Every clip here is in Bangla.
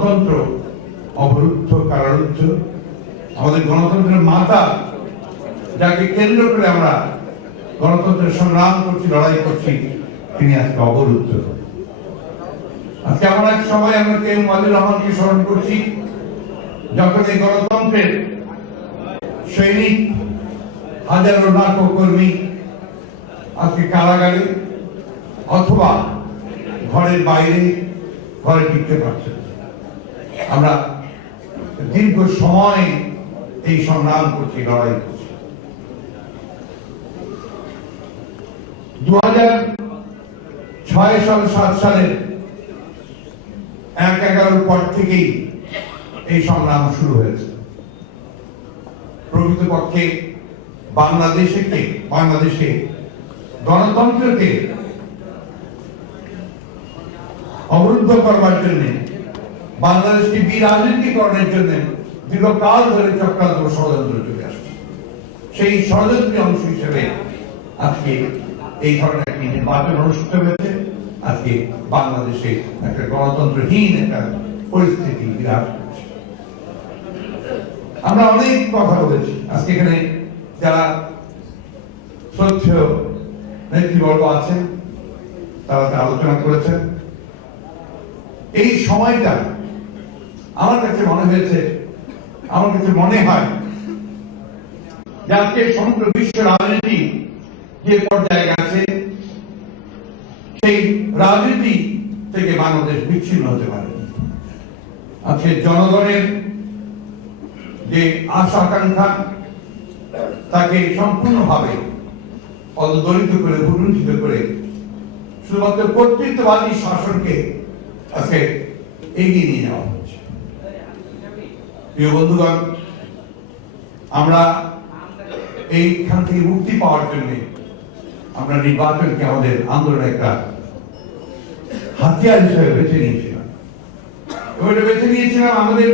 গণতন্ত্র অবরুদ্ধ, কারারুদ্ধ। আমাদের গণতন্ত্রের মাতা, যাকে কেন্দ্র করে আমরা গণতন্ত্রের সংগ্রাম করছি, লড়াই করছি, তিনি আজকে অবরুদ্ধ। আজকে এমন এক সময় আমরা কে মুজিবুর রহমানকে স্মরণ করছি, যখন এই গণতন্ত্রের সৈনিক, হাজারো লাখো কর্মী আজকে কারাগারে অথবা ঘরের বাইরে, ঘরে টিকতে পারছে। আমরা দীর্ঘ সময় এই সংগ্রাম করছি, লড়াই করছি। 2006 সাল 7 সালের 1/11 পর থেকেই এই সংগ্রাম শুরু হয়েছে। প্রকৃতপক্ষে বাংলাদেশে গণতন্ত্রকে অবরুদ্ধ করবার জন্য, বাংলাদেশকে বিরাজনীতিকরণের জন্য দীর্ঘকাল ধরে চক্রান্ত ষড়যন্ত্র চলে আসছে। সেই ষড়যন্ত্রের অংশ হিসেবে আজকে এই ধরনের একটি নির্বাচন অনুষ্ঠিত হয়েছে। আজকে বাংলাদেশে একটা গণতন্ত্রহীন একটা পরিস্থিতি বিরাজ করছে। আমরা অনেক কথা বলেছি আজকে এখানে, যারা শ্রদ্ধেয় নেতৃবর্গ আছেন তারা আলোচনা করেছেন। এই সময়টা আমার কাছে মনে হয় যে আজকে সমগ্র বিশ্ব রাজনীতি যে পর্যায়ে গেছে, সেই রাজনীতি থেকে বাংলাদেশ বিচ্ছিন্ন হতে পারে। আজকে জনগণের যে আশা আকাঙ্ক্ষা, তাকে সম্পূর্ণভাবে অদলিত করে, ভুলুণ্ঠিত করে শুধুমাত্র কর্তৃত্ববাদী শাসনকে আজকে এগিয়ে নিয়ে যাওয়া হচ্ছে। প্রিয় বন্ধুগণ, আমরা এইখান থেকে মুক্তি পাওয়ার জন্য আমরা নির্বাচনকে আমাদের আন্দোলনের একটা হাতিয়ার হিসেবে বেছে নিয়েছিলাম। আমাদের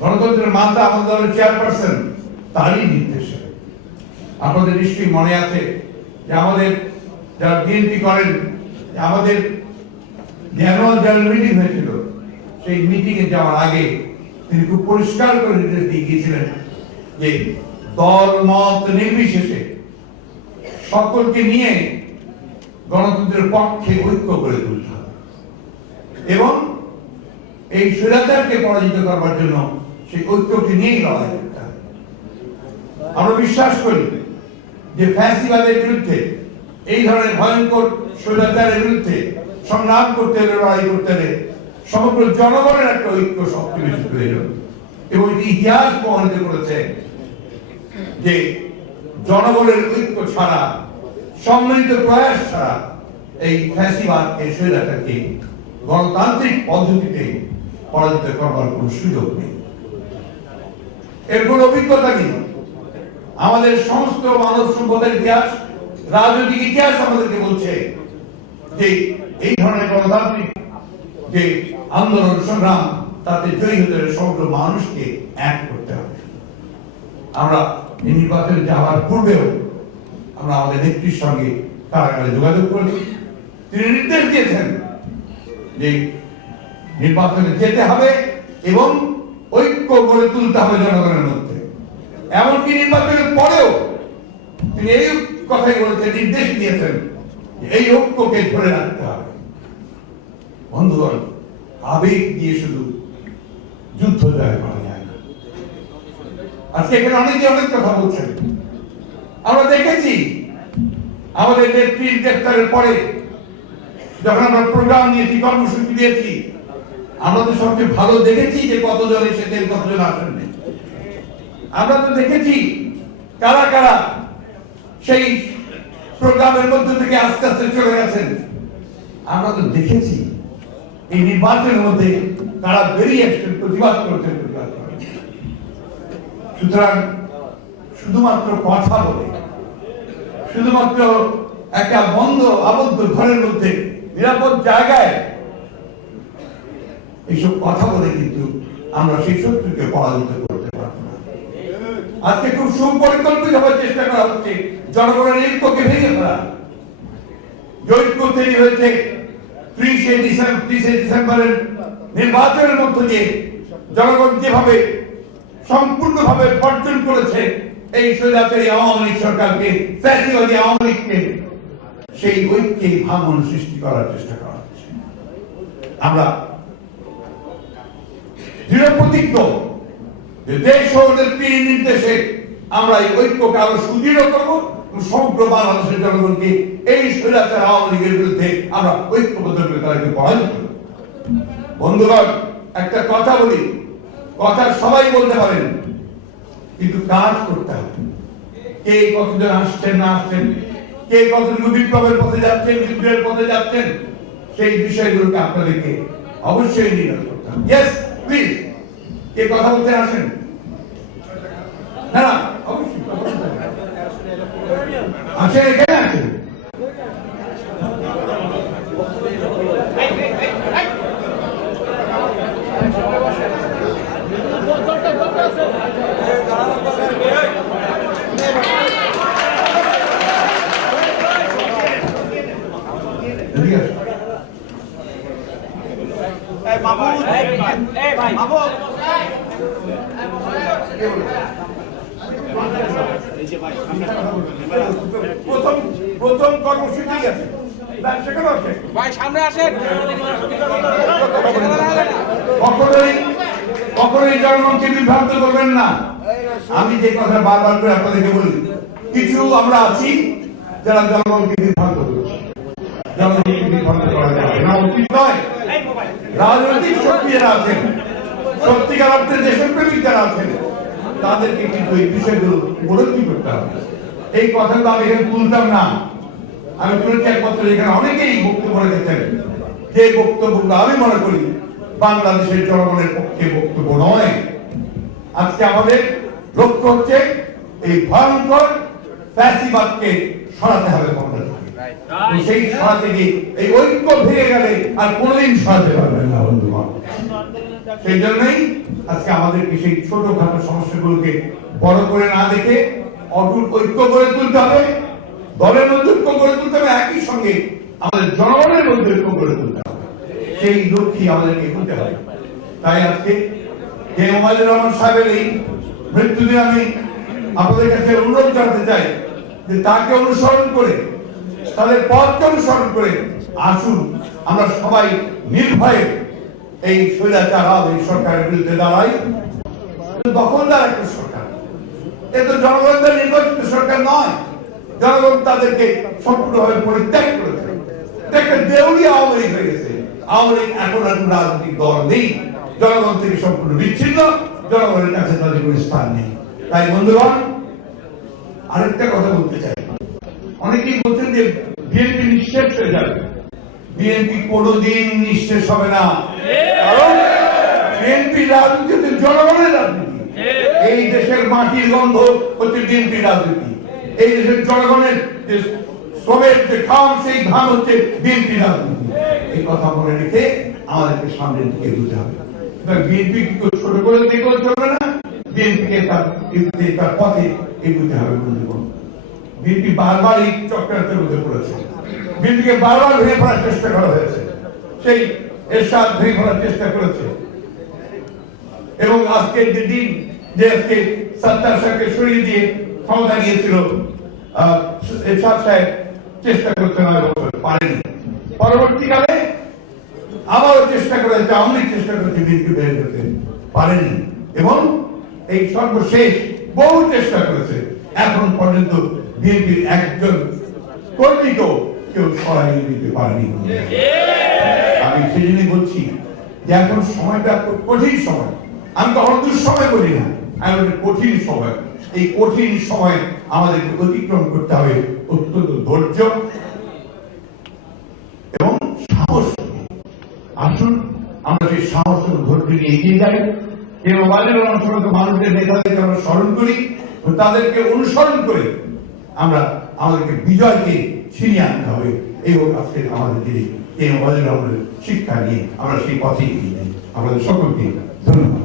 গণতন্ত্রের মাতা, আমাদের দলের চেয়ারপারসন, তারই নির্দেশে। আপনাদের নিশ্চয়ই মনে আছে যে আমাদের যারা বিএনপি করেন, আমাদের অ্যানুয়াল জেনারেল মিটিং হয়েছিল, সেই মিটিং এ যাওয়ার আগে তিনি খুব পরিষ্কার করে নির্দেশ দিয়ে গিয়েছিলেন যে দল মত নির্বিশেষে সকলকে নিয়ে গণতন্ত্রের পক্ষে ঐক্য করে তুলতে হবে এবং এই স্বৈরাচারকে পরাজিত করবার জন্য সেই ঐক্যকে নিয়েই লড়াই করতে হবে। আমরা বিশ্বাস করি যে ফ্যাসিবাদের বিরুদ্ধে, এই ধরনের ভয়ঙ্কর স্বৈরাচারের বিরুদ্ধে সংগ্রাম করতে হলে, লড়াই করতে হলে সমগ্র জনগণের একটা ঐক্য সবচেয়ে বেশি প্রয়োজন। এবং ইতিহাস প্রমাণিত করেছে যে জনগণের ঐক্য ছাড়া, সম্মিলিত প্রয়াস ছাড়া এই ফ্যাসিবাদকে, স্বৈরাচারকে গণতান্ত্রিক পদ্ধতিতে পরাজিত করবার কোন সুযোগ নেই। এর কোন অভিজ্ঞতা নেই। আমাদের সমস্ত মানব সভ্যতার ইতিহাস, রাজনৈতিক ইতিহাস আমাদেরকে বলছে যে এই ধরনের গণতান্ত্রিক যে আন্দোলন সংগ্রাম, তাতে জয়ী হতে হলে সমগ্র মানুষকে এক করতে হবে। আমরা নির্বাচনে যাওয়ার পূর্বেও আমরা আমাদের নেত্রীর সঙ্গে কারাগারে যোগাযোগ করেছি। তিনি নির্দেশ দিয়েছেন যে নির্বাচনে যেতে হবে এবং ঐক্য গড়ে তুলতে হবে জনগণের মধ্যে। এমনকি নির্বাচনের পরেও তিনি এই কথাই বলেছেন, নির্দেশ দিয়েছেন এই ঐক্যকে ধরে রাখতে হবে। বন্ধুগণ, আবেগ দিয়ে শুধু যুদ্ধ জয় করা যায় না। আজকে এখানে অনেকে অনেক কথা বলছেন। আমরা দেখেছি আমাদের নেত্রীর গ্রেফতারের পরে যখন আমরা প্রোগ্রাম নিয়েছি, কর্মসূচি দিয়েছি, আমরা তো সবচেয়ে ভালো দেখেছি যে কতজন এসেছেন, কতজন আসেননি। আমরা তো দেখেছি কারা কারা সেই প্রোগ্রামের মধ্যে থেকে আস্তে আস্তে চলে গেছেন। আমরা তো দেখেছি এই নির্বাচনের মধ্যে কারা বেরিয়ে আসছেন, প্রতিবাদ করছেন। সুতরাং শুধুমাত্র কথা বলে, শুধুমাত্র একটা বন্ধ আবদ্ধ ঘরের মধ্যে নিরাপদ জায়গায় এইসব কথা বলে কিন্তু আমরা সেই শত্রুকে পরাজিত করতে পারবো না। আজকে খুব সুপরিকল্পিত ভাবে চেষ্টা করা হচ্ছে জনগণের ঐক্যকে ভেঙে ফেলা। ঐক্য তৈরি হয়েছে 30 ডিসেম্বরের নির্বাচনের মধ্য দিয়ে জনগণ যেভাবে সম্পূর্ণভাবে বর্জন করেছে এই স্বৈরাচারী আওয়ামী লীগ সরকারকে, ফ্যাসিবাদী আওয়ামী লীগকে, সেই ঐক্যে ভাঙন সৃষ্টি করার চেষ্টা করা হচ্ছে। আমরা দৃঢ় প্রতিজ্ঞ যে দেশ ও নেত্রীর নির্দেশে আমরা এই ঐক্যকে আরো সুদৃঢ় করবো, সমগ্র বাংলাদেশের জনগণকে এই স্বৈরাচার আওয়ামী লীগের বিরুদ্ধে আমরা ঐক্যবদ্ধ করে তাদেরকে পরাজিত করব। বন্ধুগণ, একটা কথা বলি, কথা সবাই বলতে পারেন, কিন্তু কাজ করতে হবে। কে কতজন আসছেন না আসছেন, কে কতটুকু বিপ্লবের পথে যাচ্ছেন, বিপ্লবের পথে যাচ্ছেন, সেই বিষয়গুলোকে আপনাদেরকে অবশ্যই নির্ণয় করতে হবে। ইয়েস প্লিজ, কে কথা বলতে আসেন? না না, অবশ্যই আসেন, এখানে আসেন। প্রথম কর্মসূচি আছে, ভাই সামনে আসেন। কখনোই জনগণকে বিভ্রান্ত করবেন না। আমি যে কথা বারবার করে আপনাদেরকে বলি, কিছু আমরা আছি যারা জনগণকে বিভ্রান্ত করছে। জনগণকে বিভ্রান্ত করা যাবে না, উচিত নয়। রাজনৈতিক শক্তি যারা আছেন, সত্যিকার অর্থে দেশপ্রেমিক যারা আছেন, তাদেরকে কিন্তু এই বিষয়গুলো উপলব্ধি করতে হবে। এই কথাগুলো আমি এখানে তুলতাম না। আমি তুলেছি একমাত্র এখানে অনেকেই বক্তব্য রেখেছেন, যে বক্তব্যগুলো আমি মনে করি বাংলাদেশের জনগণের পক্ষে বক্তব্য নয়। আজকে আমাদের লক্ষ্য হচ্ছে এই ভয়ঙ্কর ফ্যাসিবাদকে সরাতে হবে বাংলাদেশ থেকে। সেই সরাতে গিয়ে এই ঐক্য ভেঙে গেলে আর কোনোদিন সরাতে পারবেন না বন্ধুগণ। সেই জন্যই আজকে আমাদেরকে সেই ছোটখাটো সমস্যাগুলোকে বড় করে না দেখে অটুট ঐক্য গড়ে তুলতে হবে, দলের মধ্যে ঐক্য গড়ে তুলতে হবে, একই সঙ্গে আমাদের জনগণের মধ্যে ঐক্য গড়ে তুলতে হবে। সেই লক্ষ্যে আমাদেরকে এগোতে হবে। তাই আজকে কে ওবায়দুর রহমান সাহেবের এই মৃত্যুদিন আমি আপনাদের কাছে অনুরোধ জানাতে চাই যে তাকে অনুসরণ করে, তাদের পথকে অনুসরণ করে আসুন আমরা সবাই নির্ভয়ে এই স্বৈরাচার এই সরকারের বিরুদ্ধে দাঁড়াই। দখলদার একটা সরকার, এ তো জনগণের নির্বাচিত সরকার নয়। জনগণ তাদেরকে সম্পূর্ণভাবে পরিত্যাগ করেছে। একটা দেউলিয়া আওয়ামী লীগ হয়ে গেছে। আওয়ামী লীগ এখন আর রাজনৈতিক দল নেই, জনগণ থেকে সম্পূর্ণ বিচ্ছিন্ন, জনগণের কাছে তাদের কোনো স্থান নেই। তাই বন্ধুগণ, আরেকটা কথা বলতে চাই, অনেকেই বলছেন যে বিএনপি নিঃশেষ হয়ে যাবে। বিএনপি কোনোদিন নিঃশেষ হবে না, কারণ বিএনপি রাজনীতি জনগণের রাজনীতি। এই দেশের মাটির গন্ধ হচ্ছে বিএনপি রাজনীতি। এই দেশের জনগণের যে শ্রমের যে ঘাম, সেই ঘাম হচ্ছে বিএনপি রাজনীতি। এই কথা মনে রেখে আমাদেরকে সামনের দিকে এগোতে হবে। বিএনপি ছোট করে দেখলে চলবে না, বিএনপিকে তার পথে এগোতে হবে বন্ধুগণ। বিএনপি বারবার এই চক্রান্তের মধ্যে পড়েছে। বিএনপিকে বারবার ভেঙে ফেলার চেষ্টা করা হয়েছে, সেই এরশাদ ভেঙে ফেলার চেষ্টা করেছে। এবং আজকের যে দিন, যে আজকে সত্তার সাহেবকে সরিয়ে দিয়ে ক্ষমতা নিয়েছিল এরশাদ সাহেব, চেষ্টা করতে 9 বছর পারেনি। পরবর্তীকালে আবারও চেষ্টা করেছে, আওয়ামী লীগ চেষ্টা করেছে বিএনপি বের করতে, পারেনি। এবং এই সর্বশেষ বহু চেষ্টা করেছে, এখন পর্যন্ত বিএনপির একজন কর্মীকেও কেউ সরাই দিতে পারেনি। আমি সেই জন্যই বলছি যে এখন সময়টা খুব কঠিন সময়। আমি কখনো দুঃসময় বলি না, আমি কঠিন সময়। এই কঠিন সময় আমাদেরকে অতিক্রম করতে হবে অত্যন্ত ধৈর্য এবং সাহস। আসুন আমরা সেই সাহস এবং ধৈর্য নিয়ে এগিয়ে যাই। কেউ ওবায়দুর রহমান সমস্ত মানুষদের নেতাদেরকে আমরা স্মরণ করি, তাদেরকে অনুসরণ করে আমরা আমাদেরকে বিজয়কে ছিনিয়ে আনতে হবে। এই হোক আজকে আমাদের যিনি কে ওবায়দুর রহমানের শিক্ষা নিয়ে আমরা সেই পথে এগিয়ে যাই। আমাদের সকলকে ধন্যবাদ।